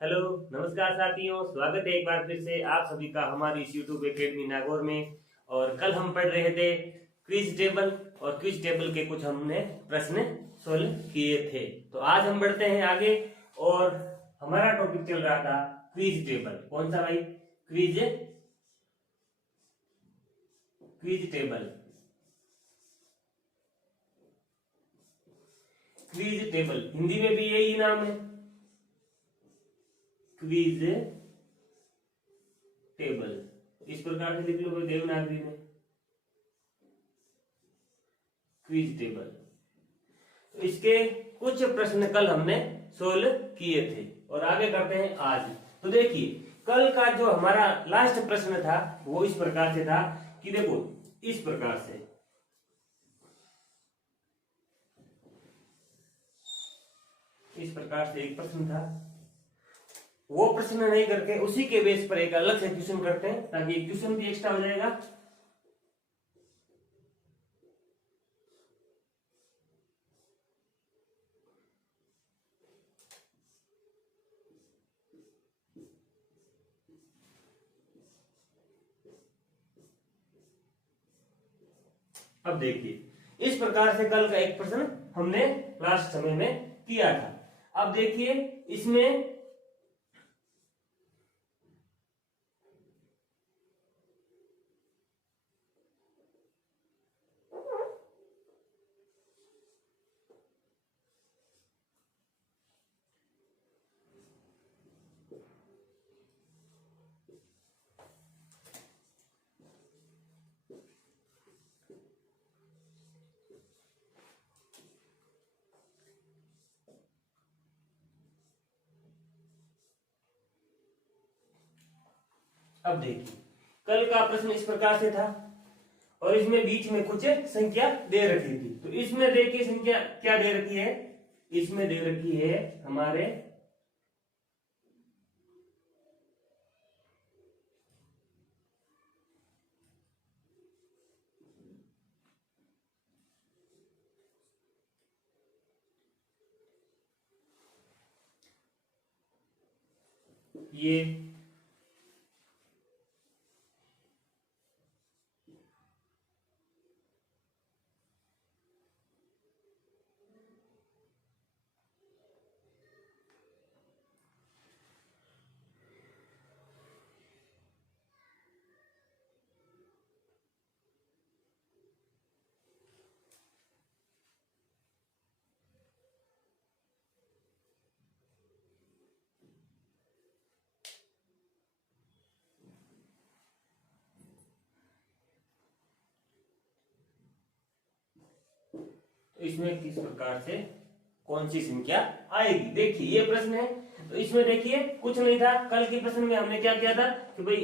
Hello, नमस्कार साथियों। स्वागत है एक बार फिर से आप सभी का हमारी इस यूट्यूब एकेडमी नागौर में। और कल हम पढ़ रहे थे क्विज टेबल, और क्विज टेबल के कुछ हमने प्रश्न सोल्व किए थे। तो आज हम बढ़ते हैं आगे, और हमारा टॉपिक चल रहा था क्विज टेबल। कौन सा भाई? Quiz quiz table. Quiz table Hindi में भी यही नाम है, क्विज टेबल। इस प्रकार से लिख लो देवनागरी में, क्विज टेबल। तो इसके कुछ प्रश्न कल हमने सोल्व किए थे, और आगे करते हैं आज। तो देखिए, कल का जो हमारा लास्ट प्रश्न था वो इस प्रकार से था कि देखो, इस प्रकार से एक प्रश्न था। वो प्रश्न नहीं करके उसी के बेस पर एक अलग से क्वेश्चन करते हैं, ताकि क्वेश्चन भी एक्स्ट्रा हो जाएगा। अब देखिए, इस प्रकार से कल का एक प्रश्न हमने लास्ट समय में किया था। अब देखिए, इसमें अब देखिए, कल का प्रश्न इस प्रकार से था, और इसमें बीच में कुछ संख्या दे रखी थी। तो इसमें देखिए, संख्या क्या दे रखी है? इसमें दे रखी है हमारे ये तो इसमें किस प्रकार से कौन सी संख्या आएगी? देखिए, ये प्रश्न है। तो इसमें देखिए, कुछ नहीं था। कल के प्रश्न में हमने क्या किया था कि भाई,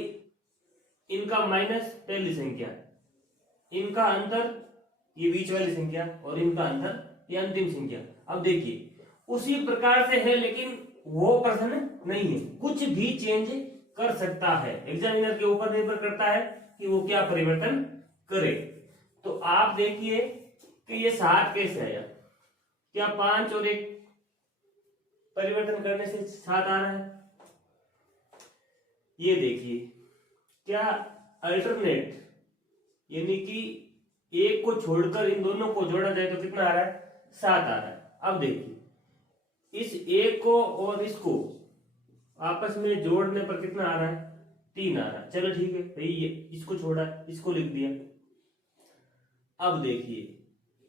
इनका माइनस पहली संख्या, इनका अंतर ये बीच वाली संख्या, और इनका अंतर ये अंतिम संख्या। अब देखिए, उसी प्रकार से है, लेकिन वो प्रश्न नहीं है, कुछ भी चेंज कर सकता है। एग्जामिनर के ऊपर निर्भर करता है कि वो क्या परिवर्तन करे। तो आप देखिए कि ये 7 कैसे आया? क्या 5 और 1 परिवर्तन करने से 7 आ रहा है? ये देखिए, क्या अल्टरनेट यानी कि एक को छोड़कर इन दोनों को जोड़ा जाए तो कितना आ रहा है? 7 आ रहा है। अब देखिए, इस एक को और इसको आपस में जोड़ने पर कितना आ रहा है? 3 आ रहा है। चलो ठीक है भाई, ये इसको छोड़ा, इसको लिख दिया। अब देखिए,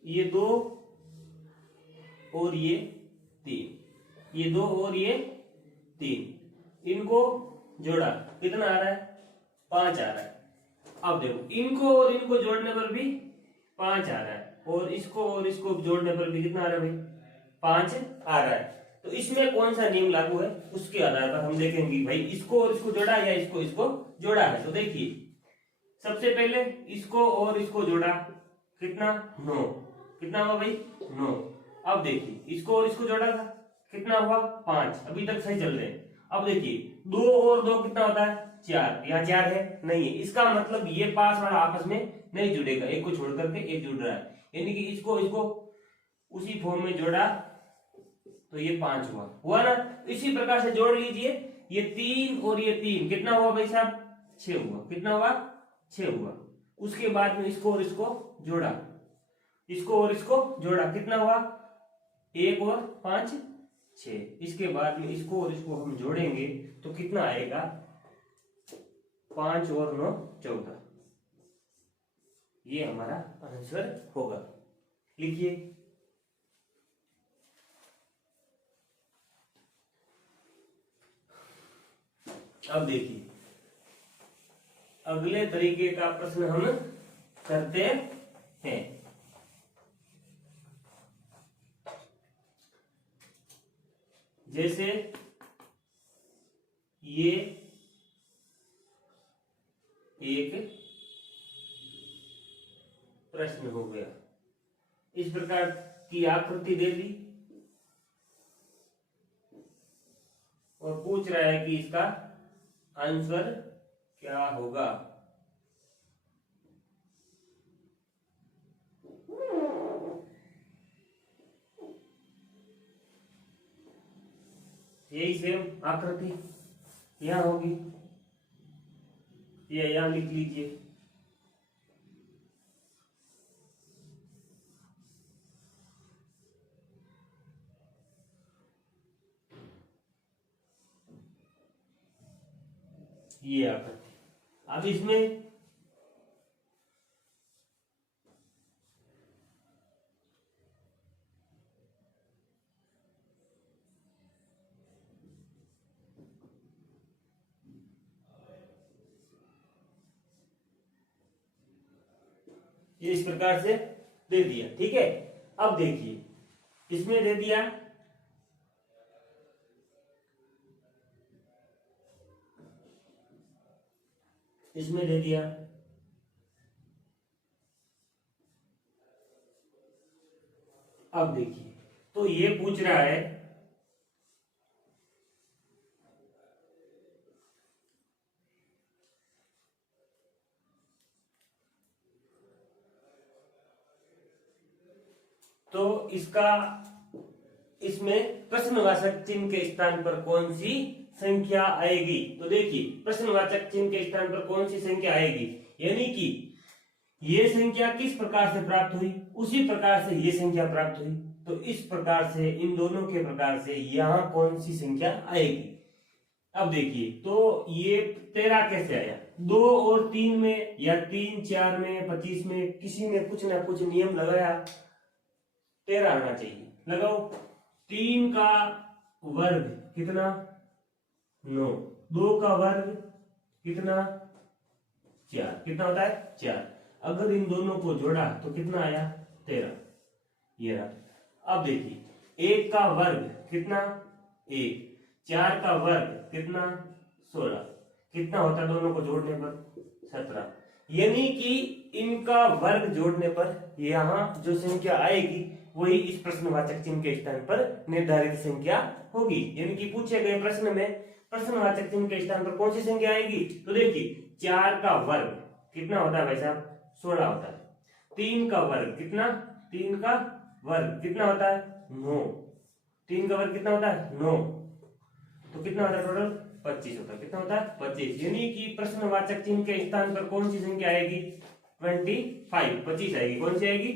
ये 2 और ये 3, ये 2 और ये 3, इनको जोड़ा, कितना आ रहा है? 5 आ रहा है। अब देखो, इनको और इनको जोड़ने पर भी 5 आ रहा है, और इसको जोड़ने पर भी कितना आ रहा है भाई? 5 आ रहा है। तो इसमें कौन सा नियम लागू है, उसके आधार पर हम देखेंगे भाई, इसको और इसको जोड़ा या इसको जोड़ा है। तो देखिए, सबसे पहले इसको और इसको जोड़ा, कितना? 9। कितना हुआ भाई? 9। अब देखिए, इसको और इसको जोड़ा था, कितना हुआ? 5। अभी तक सही चल रहे हैं। अब देखिए, 2 और 2 कितना होता है? 4। यहाँ 4 है? नहीं है। इसका मतलब ये पास वाला आपस में नहीं जुड़ेगा, एक को छोड़ करके एक जुड़ रहा है, यानी कि इसको उसी फॉर्म में जोड़ा तो ये 5 हुआ, हुआ ना। इसी प्रकार से जोड़ लीजिए, ये 3 और ये 3 कितना हुआ भाई साहब, 6 हुआ। कितना हुआ, 6 हुआ। उसके बाद में इसको और इसको जोड़ा, इसको और इसको जोड़ा, कितना हुआ, 1 और 5 6। इसके बाद में इसको और इसको हम जोड़ेंगे तो कितना आएगा, 5 और 9 14। ये हमारा आंसर होगा। लिखिए, अब देखिए अगले तरीके का प्रश्न हम करते हैं। जैसे ये एक प्रश्न हो गया, इस प्रकार की आकृति दे दी और पूछ रहा है कि इसका आंसर क्या होगा। यही सेम आकृति यहां होगी, ये यहां लिख लीजिए। ये आकृति, अब इसमें ये इस प्रकार से दे दिया, ठीक है। अब देखिए इसमें दे दिया इसमें दे दिया, अब देखिए तो ये पूछ रहा है तो इसका, इसमें प्रश्नवाचक चिन्ह के स्थान पर कौन सी संख्या आएगी। तो देखिए प्रश्नवाचक चिन्ह के स्थान पर कौन सी संख्या आएगी, यानी कि ये संख्या किस प्रकार से प्राप्त हुई उसी प्रकार से ये संख्या प्राप्त हुई। तो इस प्रकार से इन दोनों के प्रकार से यहां कौन सी संख्या आएगी। अब देखिए तो ये 13 कैसे आया, 2 और 3 में या 3 4 में 25 में किसी ने कुछ ना कुछ नियम लगाया, 13 आना चाहिए। लगाओ, 3 का वर्ग कितना 9, 2 का वर्ग कितना 4, कितना होता है 4। अगर इन दोनों को जोड़ा तो कितना आया 13, ये रहा। अब देखिए 1 का वर्ग कितना 1, 4 का वर्ग कितना 16, कितना होता है दोनों को जोड़ने पर 17। यानी कि इनका वर्ग जोड़ने पर यहाँ जो संख्या आएगी वही इस प्रश्नवाचक चिन्ह के स्थान पर निर्धारित संख्या होगी। यानी कि पूछे गए प्रश्न में प्रश्नवाचक चिन्ह के स्थान पर कौन सी संख्या आएगी। तो देखिए 4 का वर्ग कितना होता है भाई साहब 16 होता है, 3 का वर्ग कितना, 3 का वर्ग कितना होता है 9, 3 का वर्ग कितना होता है 9, तो कितना होता है टोटल 25 होता है। कितना होता है 25। यानी कि प्रश्नवाचक चिन्ह के स्थान पर कौन सी संख्या आएगी 25, 25 आएगी। कौन सी आएगी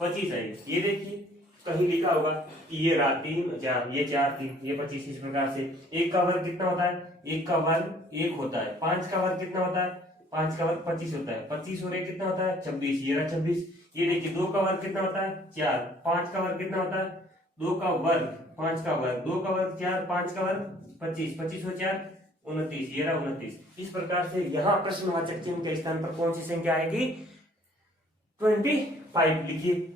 25 आएगी। ये देखिए कहीं लिखा होगा कि ये रहा 3 4, ये 4 3, ये 25। इस प्रकार से 1 का वर्ग कितना होता है, 1 का वर्ग 1 होता है, 5 का वर्ग कितना होता है, 5 का वर्ग 25 होता है, 25 और 1 कितना होता है 26, ये रहा 26। ये देखिए 2 का वर्ग कितना होता है 4, 5 का वर्ग कितना होता है 2 का वर्ग 5 का वर्ग, 2 का वर्ग 4, 5 का वर्ग 25, 25 और 4 29, ये रहा 29। इस प्रकार से यहाँ प्रश्नवाचक चिन्ह के स्थान पर कौन सी संख्या आएगी 25 लिखिए।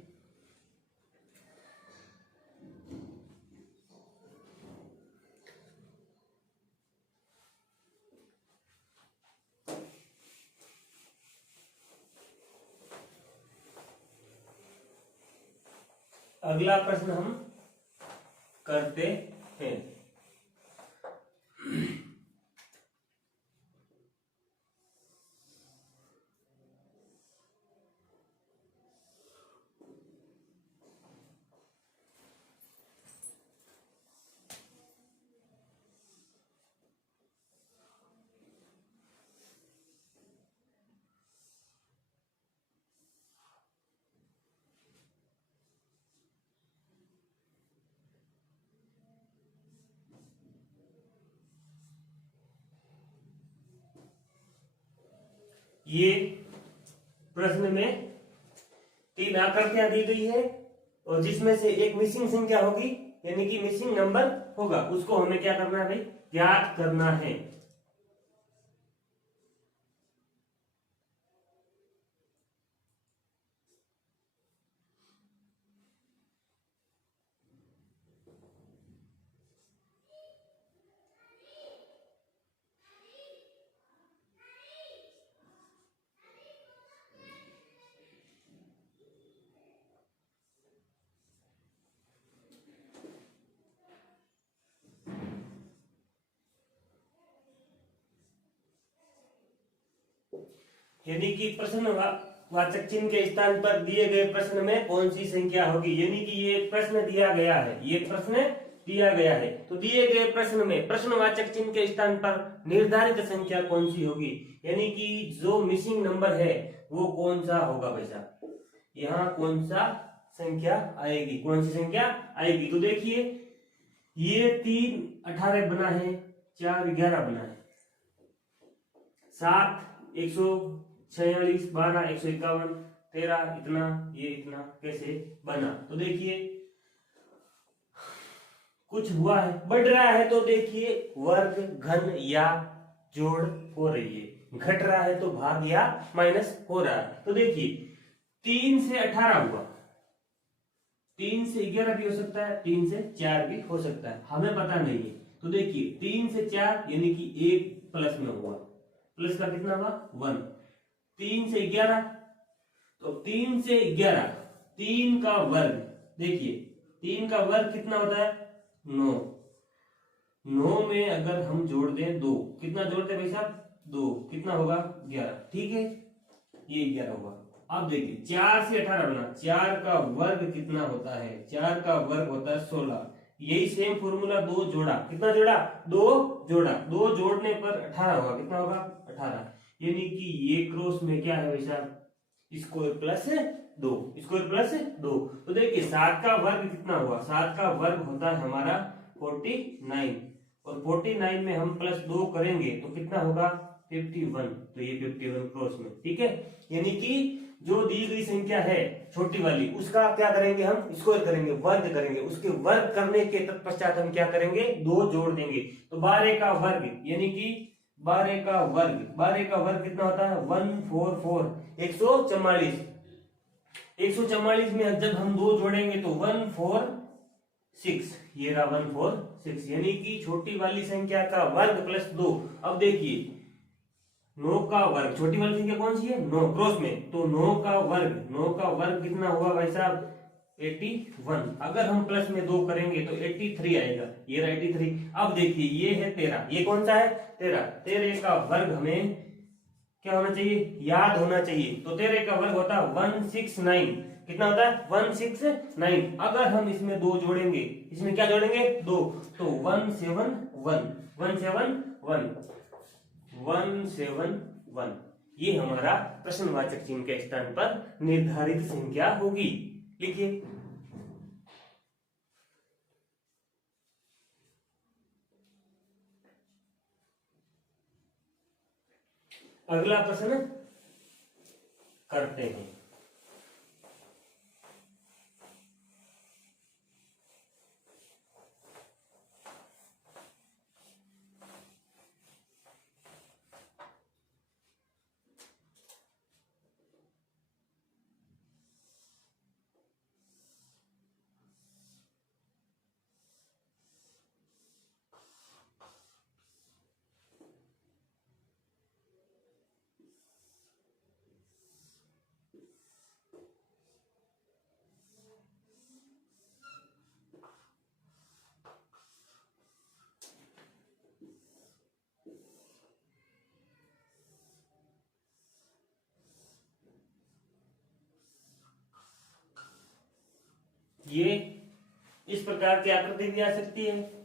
अगला प्रश्न हम करते हैं। ये प्रश्न में 3 आकृतियां दी गई है और जिसमें से एक मिसिंग संख्या होगी, यानी कि मिसिंग नंबर होगा, उसको हमें क्या करना है भाई, ज्ञात करना है। यानी कि प्रश्नवाचक चिन्ह के स्थान पर दिए गए प्रश्न में कौन सी संख्या होगी, यानी कि ये प्रश्न दिया गया है, ये प्रश्न दिया गया है, तो दिए गए प्रश्न में प्रश्नवाचक चिन्ह के स्थान पर निर्धारित संख्या कौन सी होगी, यानी कि जो मिसिंग नंबर है वो कौन सा होगा भाई साहब, यहाँ कौन सा संख्या आएगी, कौन सी संख्या आएगी। तो देखिए ये 3 18 बना है, 4 11 बना है, 7 146 12 151 13 इतना, ये इतना कैसे बना। तो देखिए कुछ हुआ है, बढ़ रहा है, तो देखिए वर्ग घन या जोड़ हो रही है, घट रहा है तो भाग या माइनस हो रहा है। तो देखिए 3 से 18 हुआ, 3 से 11 भी हो सकता है, 3 से 4 भी हो सकता है, हमें पता नहीं है। तो देखिए 3 से 4 यानी कि 1 प्लस में हुआ, प्लस का कितना हुआ 1। 3 से 11, तो 3 से 11, 3 का वर्ग, देखिए 3 का वर्ग कितना होता है 9, 9 में अगर हम जोड़ दें 2, कितना जोड़ते हैं भाई साहब 2, कितना होगा 11, ठीक है, ये 11 होगा। अब देखिए 4 से 18 बना, 4 का वर्ग कितना होता है, 4 का वर्ग होता है 16, यही सेम फॉर्मूला 2 जोड़ा, कितना जोड़ा 2 जोड़ा, 2 जोड़ने पर 18 होगा, कितना होगा 18, यानी कि ये क्रॉस में क्या है भाई साहब स्क्वायर प्लस 2, स्क्वायर प्लस 2। तो देखिए 7 का वर्ग कितना हुआ, 7 का वर्ग होता है हमारा 49, और 49 में हम प्लस 2 करेंगे तो कितना होगा 51, तो ये 51 क्रॉस में, ठीक है, यानी कि जो दी गई संख्या है छोटी वाली उसका क्या करेंगे हम स्क्वायर करेंगे, वर्ग करेंगे, उसके वर्ग करने के तत्पश्चात हम क्या करेंगे 2 जोड़ देंगे, तो 12 का वर्ग यानी कि 12 का वर्ग, 12 का वर्ग कितना होता है 144, 144, 144 में जब हम 2 जोड़ेंगे तो 146, ये रहा 146, यानी कि छोटी वाली संख्या का वर्ग प्लस 2। अब देखिए 9 का वर्ग, छोटी वाली संख्या कौन सी है 9 क्रॉस में, तो 9 का वर्ग, 9 का वर्ग कितना हुआ भाई साहब 81, अगर हम प्लस में 2 करेंगे तो 83 आएगा, ये रहा 83। अब देखिए ये है 13, ये कौन सा है 13, 13 का वर्ग हमें क्या होना चाहिए याद होना चाहिए, तो 13 का वर्ग होता है 169, कितना होता है 169, अगर हम इसमें 2 जोड़ेंगे, इसमें क्या जोड़ेंगे 2, तो 171, 171, ये हमारा प्रश्नवाचक चिन्ह के स्थान पर निर्धारित संख्या होगी। लिखिए अगला प्रश्न करते हैं। ये इस प्रकार की आकृति भी आ सकती है,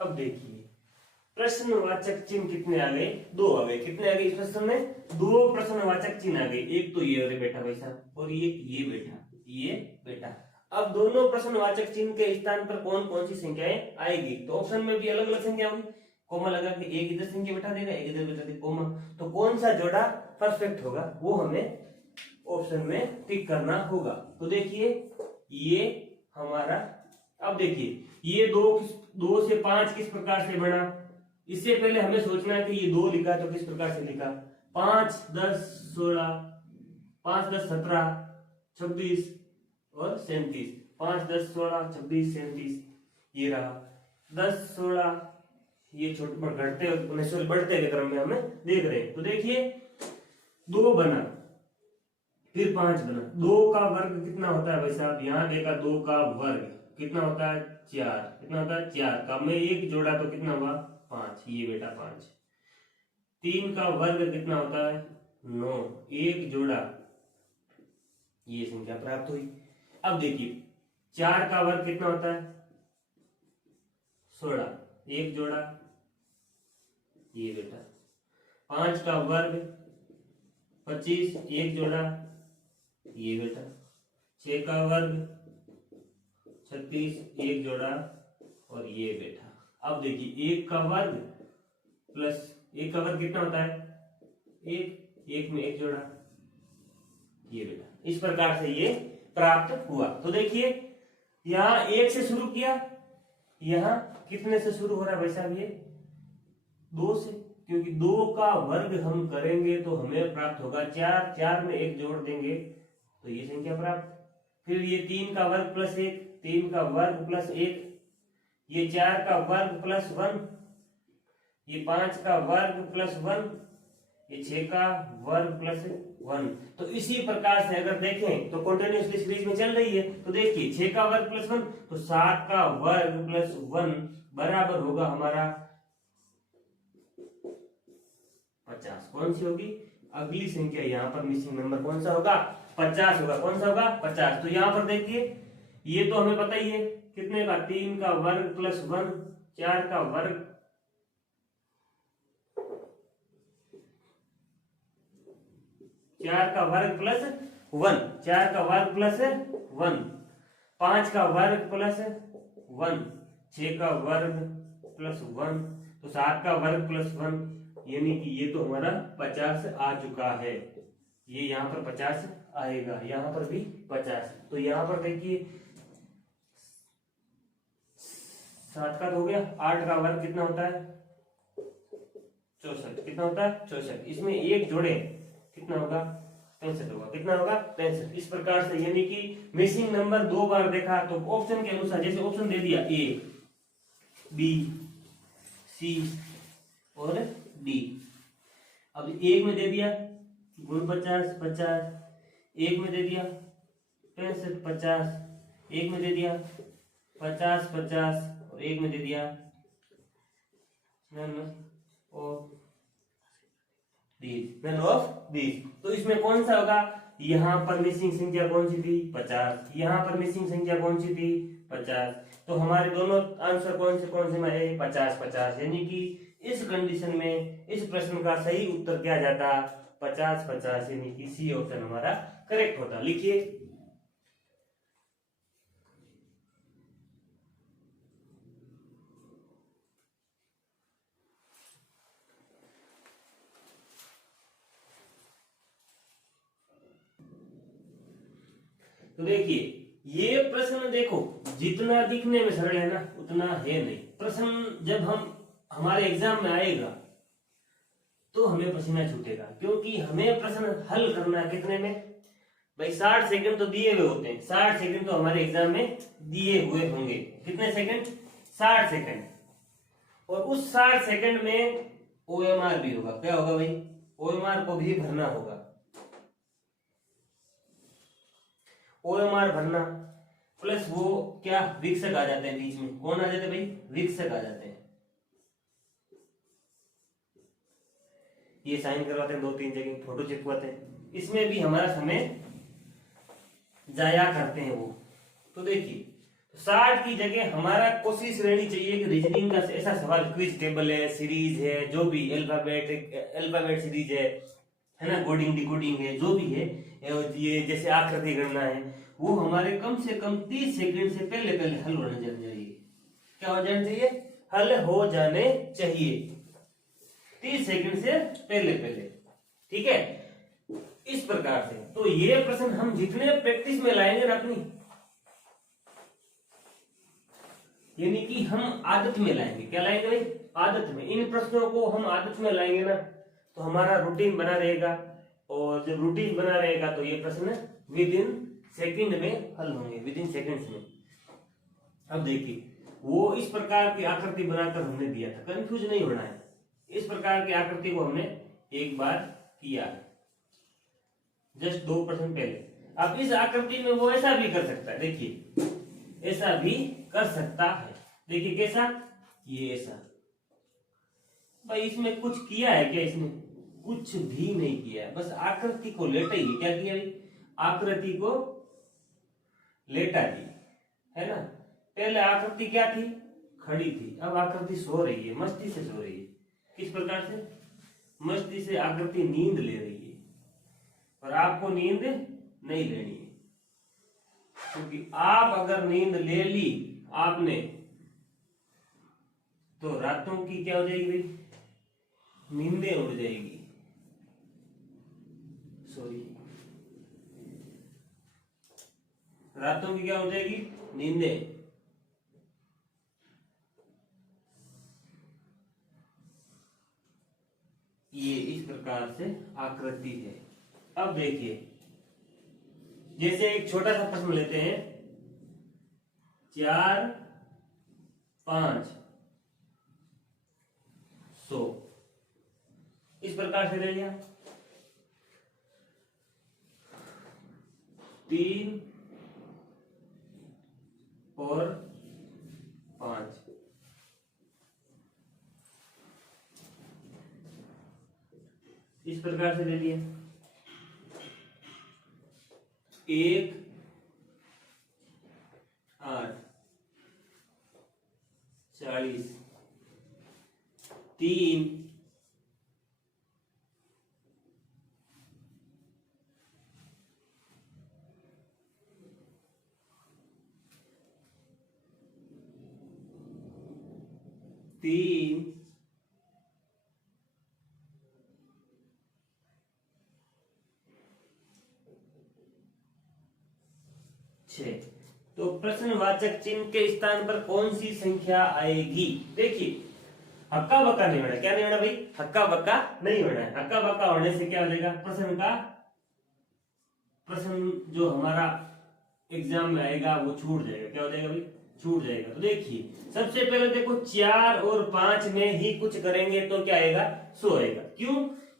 अब देखिए प्रश्नवाचक चिन्ह कितने आ गए, 2 आ गए। कितने आ गए इस प्रश्न में, 2 प्रश्नवाचक चिन्ह आ गए। एक तो ये वाले बेटा भाई साहब और ये बेटा। अब दोनों प्रश्नवाचक चिन्ह के स्थान पर कौन कौन सी संख्याएं आएगी, तो ऑप्शन में भी अलग अलग संख्या होगी। कोमा लगा के एक इधर संख्या बैठा देगा, एक इधर बैठा देगा कोमा, तो कौन सा जोड़ा परफेक्ट होगा वो हमें ऑप्शन में टिक करना होगा। तो देखिए ये हमारा, अब देखिए ये 2 से 5 किस प्रकार से बना, इससे पहले हमें सोचना है कि ये 2 लिखा तो किस प्रकार से लिखा। 5 10 16, 5 10 17 26 और 37, 5 10 16 26 37 ये रहा। 10 16 ये छोटे पर घटते बढ़ते हुए क्रम में हमें देख रहे हैं। तो देखिए 2 बना, फिर 5 बना। 2 का वर्ग कितना होता है भाई साहब, यहाँ देखा 2 का वर्ग कितना होता है 4, कितना होता है 4 का मैं 1 जोड़ा तो कितना हुआ 5, ये बेटा 5। 3 का वर्ग कितना होता है 9, 1 जोड़ा ये संख्या प्राप्त हुई। अब देखिए 4 का वर्ग कितना होता है 16, 1 जोड़ा ये बेटा। 5 का वर्ग 25, 1 जोड़ा ये बेटा। 6 का वर्ग 36, 1 जोड़ा और ये बेटा। अब देखिए 1 का वर्ग प्लस 1 का वर्ग कितना होता है 1 में 1 जोड़ा ये बेटा। इस प्रकार से ये प्राप्त हुआ। तो देखिए यहाँ 1 से शुरू किया, यहाँ कितने से शुरू हो रहा है भाई साहब ये 2 से, क्योंकि 2 का वर्ग हम करेंगे तो हमें प्राप्त होगा 4, 4 में 1 जोड़ देंगे तो ये संख्या प्राप्त। फिर ये 3 का वर्ग प्लस 1, 3 का वर्ग प्लस 1, ये 4 का वर्ग प्लस 1, ये 5 का वर्ग प्लस 1, ये 6 का वर्ग प्लस 1। तो इसी प्रकार से अगर देखें तो कंटिन्यूअसली सीरीज में चल रही है। तो देखिए 6 का वर्ग प्लस 1 तो 7 का वर्ग प्लस 1 बराबर होगा हमारा 50। कौन सी होगी अगली संख्या, यहाँ पर मिसिंग नंबर कौन सा होगा 50 होगा। कौन सा होगा 50। तो यहाँ पर देखिए ये तो हमें पता ही है कितने का 3 का वर्ग प्लस 1, 4 का वर्ग 4 का वर्ग प्लस 1, 4 का वर्ग प्लस 1, 5 का वर्ग प्लस 1, 6 का वर्ग प्लस 1, तो 7 का वर्ग प्लस 1, यानी कि ये तो हमारा 50 आ चुका है। ये यहाँ पर 50 आएगा, यहाँ पर भी 50। तो यहाँ पर देखिए 7 का तो हो गया, 8 का वर्ग कितना होता है 64, कितना होता है 64। इसमें 1 जोड़े कितना होगा 65 होगा, कितना होगा 65। इस प्रकार से यानी कि मिसिंग नंबर 2 बार देखा तो ऑप्शन के अनुसार, जैसे ऑप्शन दे दिया A B C और D, अब 1 में दे दिया गुण 50 50, 1 में दे दिया 65 50, 1 में दे दिया 50 50 और 1 में दे दिया नन ऑफ दीज। तो इसमें कौन सा होगा, यहाँ पर मिसिंग संख्या कौन सी थी 50, यहाँ पर मिसिंग संख्या कौन सी थी 50। तो हमारे दोनों आंसर कौन से में है 50 50, यानी कि इस कंडीशन में इस प्रश्न का सही उत्तर क्या जाता 50 50, यानी कि सी ऑप्शन हमारा करेक्ट होता। लिखिए तो देखिए ये प्रश्न देखो जितना दिखने में सरल है ना उतना है नहीं। प्रश्न जब हम हमारे एग्जाम में आएगा तो हमें पसीना छूटेगा, क्योंकि हमें प्रश्न हल करना है कितने में भाई 60 सेकंड तो दिए हुए होते हैं। 60 सेकंड तो हमारे एग्जाम में दिए हुए होंगे। कितने सेकंड 60 सेकंड। और उस 60 सेकंड में OMR भी होगा। क्या होगा भाई OMR को भी भरना होगा। OMR भरना प्लस वो क्या वीक्षक आ जाते हैं बीच में। कौन आ जाते हैं भाई वीक्षक आ जाते हैं। ये साइन करवाते हैं 2-3 जगह, फोटो चिपकवाते हैं, इसमें भी हमारा समय जाया करते हैं वो। तो देखिए तो 60 की जगह हमारा कोशिश रहनी चाहिए कि रीजनिंग का ऐसा सवाल, क्विज टेबल है, सीरीज है, जो भी अल्फाबेट सीरीज है ना, कोडिंग डिकोडिंग है, जो भी है, ये जैसे आकृति गणना है, वो हमारे कम से कम 30 सेकंड से पहले पहले हल होने जाने चाहिए। क्या हो जाना चाहिए? हल हो जाने चाहिए 30 सेकंड से पहले पहले। ठीक है, इस प्रकार से। तो ये प्रश्न हम जितने प्रैक्टिस में लाएंगे ना अपनी, यानी कि हम आदत में लाएंगे। क्या लाएंगे भाई? आदत में। इन प्रश्नों को हम आदत में लाएंगे ना, तो हमारा रूटीन बना रहेगा, और जब रूटीन बना रहेगा तो ये प्रश्न विद इन सेकंड में हल होंगे, विद इन सेकंड्स में। अब देखिए, वो इस प्रकार की आकृति बनाकर हमने दिया था, कंफ्यूज नहीं होना है। इस प्रकार की आकृति को हमने एक बार किया, जस्ट 2% पहले। अब इस आकृति में वो ऐसा भी कर सकता है, देखिए ऐसा भी कर सकता है। देखिए कैसा? ये ऐसा। भाई इसमें कुछ किया है क्या? इसने कुछ भी नहीं किया है, बस आकृति को लेटा ही। क्या किया भाई? आकृति को लेटा दी, है ना। पहले आकृति क्या थी? खड़ी थी। अब आकृति सो रही है, मस्ती से सो रही है। किस प्रकार से? मस्ती से आकृति नींद ले रही है, और आपको नींद नहीं लेनी है, क्योंकि आप अगर नींद ले ली आपने, तो रातों की क्या हो जाएगी भाई? नींदें उड़ जाएगी। सॉरी, रातों की क्या हो जाएगी? नींदें। ये इस प्रकार से आकृति है। अब देखिए, जैसे एक छोटा सा प्रश्न लेते हैं, 4, 5, 100, इस प्रकार से ले लिया। 3 और 5, इस प्रकार से ले लिया। 1, 8, 40, 3, 3, 6। तो प्रश्नवाचक चिन्ह के स्थान पर कौन सी संख्या आएगी? देखिए, हक्का बक्का नहीं होना। क्या नहीं होना भाई? हक्का बक्का नहीं होना है। हक्का बक्का होने से क्या हो जाएगा? प्रश्न जो हमारा एग्जाम में आएगा वो छूट जाएगा। क्या हो जाएगा भाई? छूट जाएगा। तो देखिए, सबसे पहले देखो, 4 और 5 में ही कुछ करेंगे तो क्या आएगा? 100 आएगा। क्यों?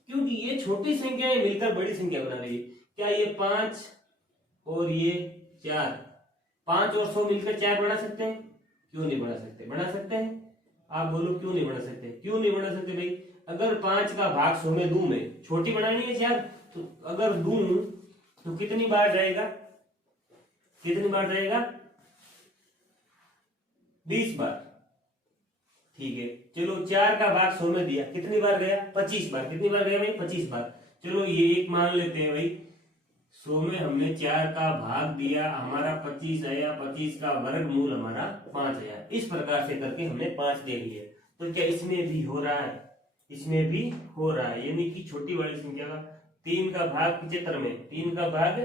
क्योंकि ये छोटी संख्याएं मिलकर बड़ी संख्या बना रही है। क्या ये 5 और ये 4, 5 और 100 मिलकर 4 बना सकते हैं? क्यों नहीं बना सकते? बना सकते हैं। आप बोलो क्यों नहीं बना सकते? क्यों नहीं बना सकते भाई? अगर 5 का भाग 100 में दूं, में छोटी बनानी है 4, तो अगर दूं तो कितनी बार जाएगा? कितनी बार जाएगा? 20 बार। ठीक है, चलो 4 का भाग 100 में दिया, कितनी बार गया? 25 बार। कितनी बार गया भाई? 25 बार। चलो ये एक मान लेते हैं भाई, 100 में हमने 4 का भाग दिया, हमारा 25 आया, 25 का वर्गमूल हमारा 5 आया। इस प्रकार से करके हमने 5 दे लिए। तो क्या इसमें भी हो रहा है? इसमें भी हो रहा है, यानी कि छोटी वाली संख्या का 3 का भाग 75 में, 3 का भाग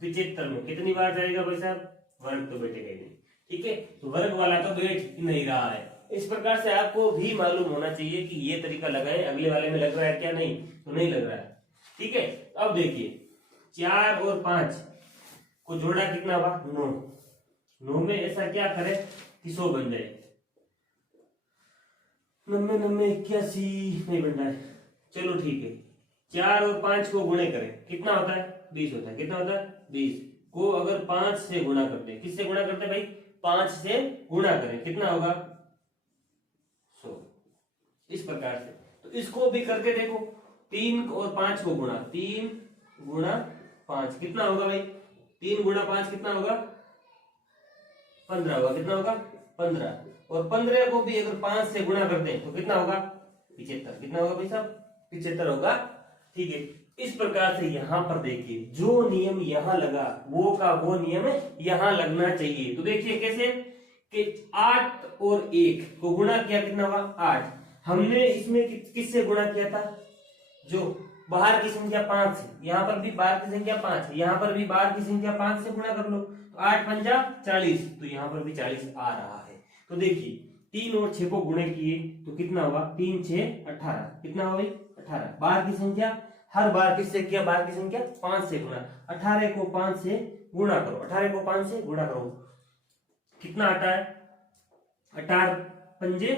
75 में कितनी बार जाएगा भाई साहब? वर्ग तो बैठेगा ही नहीं। ठीक है, तो वर्ग वाला तो बैठ नहीं रहा है। इस प्रकार से आपको भी मालूम होना चाहिए कि ये तरीका लगाए, अगले वाले में लग रहा है क्या? नहीं तो नहीं लग रहा है। ठीक है, अब देखिए, 4 और 5 को जोड़ा कितना हुआ? 9। 9 में ऐसा क्या करे कि 100 बन जाए? 90, 90, 81 नहीं बन रहा है। चलो ठीक है, 4 और 5 को गुणे करें, कितना होता है? 20 होता है। कितना होता है? 20 को अगर 5 से गुणा करते हैं, किससे गुणा करते हैं भाई? 5 से गुणा करें, कितना होगा? 100। इस प्रकार से। तो इसको भी करके देखो, 3 और 5 को गुणा, 3 गुणा 5 कितना होगा भाई? 3 गुणा 5 कितना होगा? 15 होगा। कितना होगा? 15। और 15 को भी अगर 5 से गुणा करते हैं तो कितना होगा? 75। कितना होगा भाई साहब? 75 होगा। ठीक है, इस प्रकार से यहाँ पर देखिए जो नियम यहाँ लगा वो का वो नियम यहाँ लगना चाहिए। तो देखिए कैसे कि 8 और 1 को गुणा किया, कितना होगा? 8। हमने इसमें किससे गुणा किया था? जो बाहर की संख्या 5 है, यहाँ पर भी बाहर की संख्या 5 है, यहाँ पर भी बाहर की संख्या 5 से गुणा कर लो। तो 8 पंजा 40, तो यहाँ पर भी 40 आ रहा है। तो देखिए 3 और 6 को गुणे किए तो कितना हुआ? 3 6 18। कितना हुआ भाई? 18। बाहर की संख्या हर बार किससे किया? बाहर की संख्या 5 से गुणा। 18 को 5 से गुणा करो, 18 को 5 से गुणा करो, कितना आता है? 18 पंजे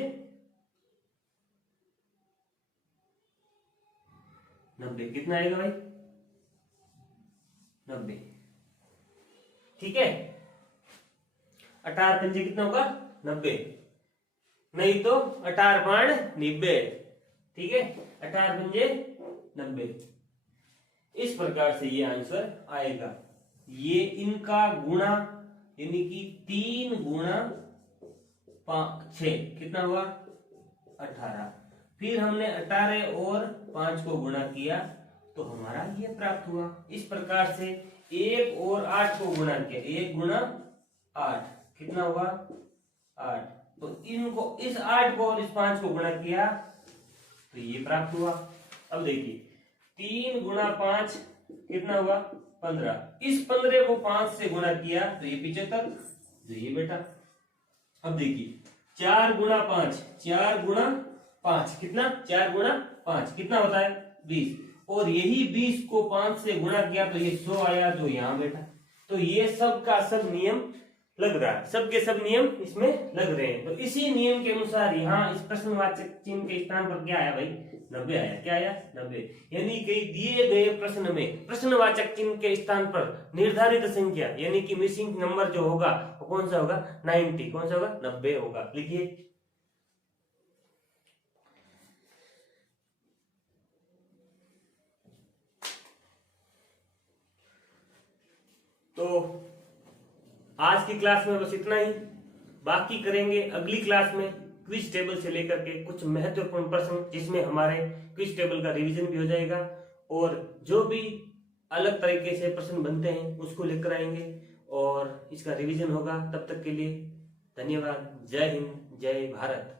90। कितना आएगा भाई? 90। ठीक है, 18 पंजे कितना होगा? 90। नहीं तो 18 पाण 90। ठीक है, 18 पंजे 90। इस प्रकार से ये आंसर आएगा। ये इनका गुणा यानी कि 3 गुणा 6 कितना हुआ? 18। फिर हमने 18 और 5 को गुणा किया तो हमारा ये प्राप्त हुआ। इस प्रकार से 1 और 8 को गुणा किया, 1 गुणा 8 कितना हुआ? 8। तो इनको इस 8 को और इस 5 को गुणा किया तो ये प्राप्त हुआ। अब देखिए 3 गुणा 5 कितना हुआ? 15। इस 15 को 5 से गुणा किया तो ये 75, जो ये बेटा। अब देखिए 4 गुणा 5, 4 गुणा 5 कितना? 4 गुणा 5 कितना होता है? 20। और यही 20 को 5 से गुणा किया तो ये 100 आया, जो यहाँ बेटा। तो ये सब का सब नियम लग रहा है, सब के सब नियम इसमें लग रहे हैं। तो इसी नियम के अनुसार यहाँ इस प्रश्नवाचक चिन्ह के स्थान पर क्या आया भाई? 90 आया। क्या आया? 90। यानी कि दिए गए प्रश्न में प्रश्नवाचक चिन्ह के स्थान पर निर्धारित संख्या यानी कि मिसिंग नंबर जो होगा वो कौन सा होगा? 90। कौन सा होगा? 90 होगा। लिखिए। तो आज की क्लास में बस इतना ही। बाकी करेंगे अगली क्लास में क्विज टेबल से लेकर के कुछ महत्वपूर्ण प्रश्न, जिसमें हमारे क्विज टेबल का रिवीजन भी हो जाएगा और जो भी अलग तरीके से प्रश्न बनते हैं उसको लेकर आएंगे और इसका रिवीजन होगा। तब तक के लिए धन्यवाद। जय हिंद, जय भारत।